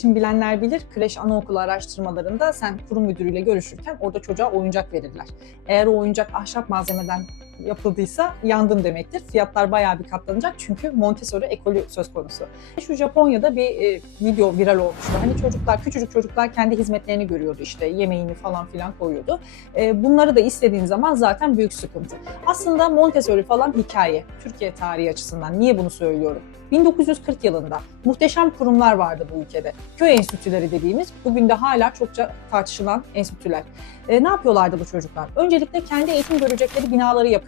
Şimdi bilenler bilir, kreş anaokulu araştırmalarında sen kurum müdürüyle görüşürken orada çocuğa oyuncak verirler. Eğer o oyuncak ahşap malzemeden yapıldıysa yandın demektir. Fiyatlar bayağı bir katlanacak çünkü Montessori ekolü söz konusu. Şu Japonya'da bir e, video viral olmuştu. Hani çocuklar, küçücük çocuklar kendi hizmetlerini görüyordu işte yemeğini falan filan koyuyordu. E, bunları da istediğin zaman zaten büyük sıkıntı. Aslında Montessori falan hikaye. Türkiye tarihi açısından. Niye bunu söylüyorum? 1940 yılında muhteşem kurumlar vardı bu ülkede. Köy enstitüleri dediğimiz bugün de hala çokça tartışılan enstitüler. E, ne yapıyorlardı bu çocuklar? Öncelikle kendi eğitim görecekleri binaları yapıyorlardı.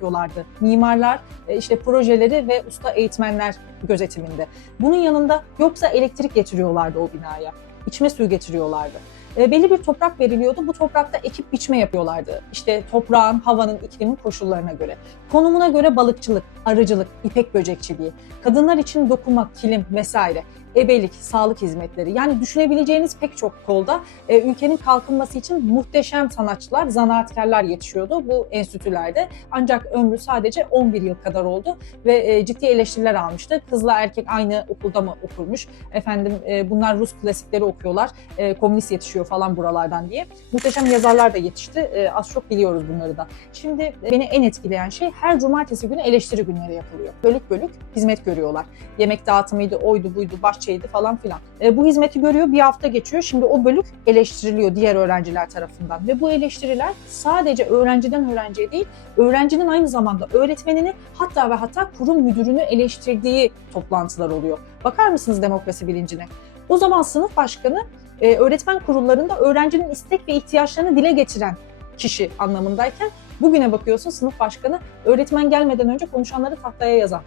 Mimarlar, e, işte projeleri ve usta eğitmenler gözetiminde. Bunun yanında yoksa elektrik getiriyorlardı o binaya. İçme suyu getiriyorlardı. E, belli bir toprak veriliyordu. Bu toprakta ekip biçme yapıyorlardı. İşte toprağın, havanın, iklimin koşullarına göre. Konumuna göre balıkçılık, arıcılık, ipek böcekçiliği, kadınlar için dokuma, kilim vesaire, ebelik, sağlık hizmetleri. Yani düşünebileceğiniz pek çok kolda e, ülkenin kalkınması için muhteşem sanatçılar, zanaatkarlar yetişiyordu bu enstitülerde. Ancak ömrü sadece 11 yıl kadar oldu ve e, ciddi eleştiriler almıştı. Kızla erkek aynı okulda mı okurmuş? Efendim e, bunlar Rus klasikleri okuyorlar, e, komünist yetişiyor falan buralardan diye. Muhteşem yazarlar da yetişti. E, az çok biliyoruz bunları da. Şimdi beni en etkileyen şey her cumartesi günü eleştiri günleri yapılıyor. Bölük bölük hizmet görüyorlar. Yemek dağıtımıydı, oydu buydu, bahçeydi falan filan. E, bu hizmeti görüyor, bir hafta geçiyor. Şimdi o bölük eleştiriliyor diğer öğrenciler tarafından. Ve bu eleştiriler sadece öğrenciden öğrenciye değil, öğrencinin aynı zamanda öğretmenini hatta ve hatta kurum müdürünü eleştirdiği toplantılar oluyor. Bakar mısınız demokrasi bilincine? O zaman sınıf başkanı e, öğretmen kurullarında öğrencinin istek ve ihtiyaçlarını dile getiren kişi anlamındayken bugüne bakıyorsun sınıf başkanı öğretmen gelmeden önce konuşanları tahtaya yazan.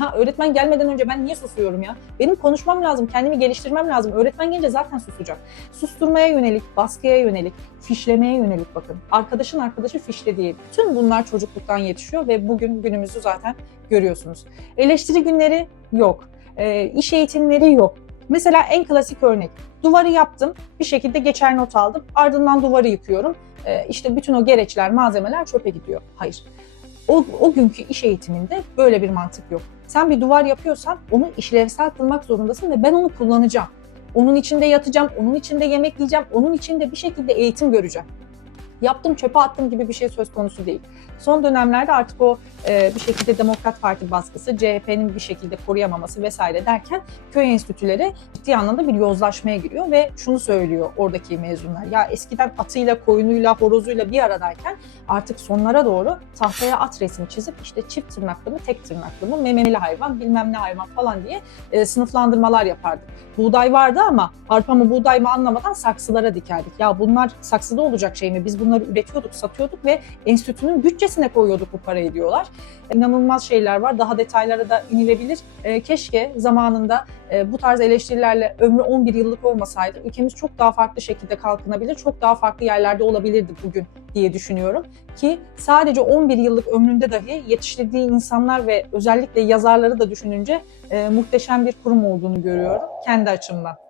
Ya öğretmen gelmeden önce ben niye susuyorum ya? Benim konuşmam lazım, kendimi geliştirmem lazım. Öğretmen gelince zaten susacak. Susturmaya yönelik, baskıya yönelik, fişlemeye yönelik bakın. Arkadaşın arkadaşı fişlediği. Bütün bunlar çocukluktan yetişiyor ve bugün günümüzü zaten görüyorsunuz. Eleştiri günleri yok. E, iş eğitimleri yok. Mesela en klasik örnek. Duvarı yaptım, bir şekilde geçer not aldım. Ardından duvarı yıkıyorum. E, işte bütün o gereçler, malzemeler çöpe gidiyor. Hayır. O, o günkü iş eğitiminde böyle bir mantık yok. Sen bir duvar yapıyorsan onu işlevsel kılmak zorundasın ve ben onu kullanacağım. Onun içinde yatacağım, onun içinde yemek yiyeceğim, onun içinde bir şekilde eğitim göreceğim. Yaptım çöpe attım gibi bir şey söz konusu değil. Son dönemlerde artık o e, bir şekilde Demokrat Parti baskısı, CHP'nin bir şekilde koruyamaması vesaire derken köy enstitüleri ciddi anlamda bir yozlaşmaya giriyor ve şunu söylüyor oradaki mezunlar. Ya eskiden atıyla, koyunuyla, horozuyla bir aradayken artık sonlara doğru tahtaya at resmi çizip işte çift tırnaklı mı, tek tırnaklı mı, memeli hayvan, bilmem ne hayvan falan diye e, sınıflandırmalar yapardık. Buğday vardı ama arpa mı buğday mı anlamadan saksılara dikerdik. Ya bunlar saksıda olacak şey mi? Biz bunları üretiyorduk, satıyorduk ve enstitünün bütçesine koyuyorduk bu parayı diyorlar. İnanılmaz şeyler var. Daha detaylara da inilebilir. E, keşke zamanında e, bu tarz eleştirilerle ömrü 11 yıllık olmasaydı ülkemiz çok daha farklı şekilde kalkınabilir, çok daha farklı yerlerde olabilirdi bugün diye düşünüyorum. Ki sadece 11 yıllık ömründe dahi yetiştirdiği insanlar ve özellikle yazarları da düşününce e, muhteşem bir kurum olduğunu görüyorum kendi açımdan.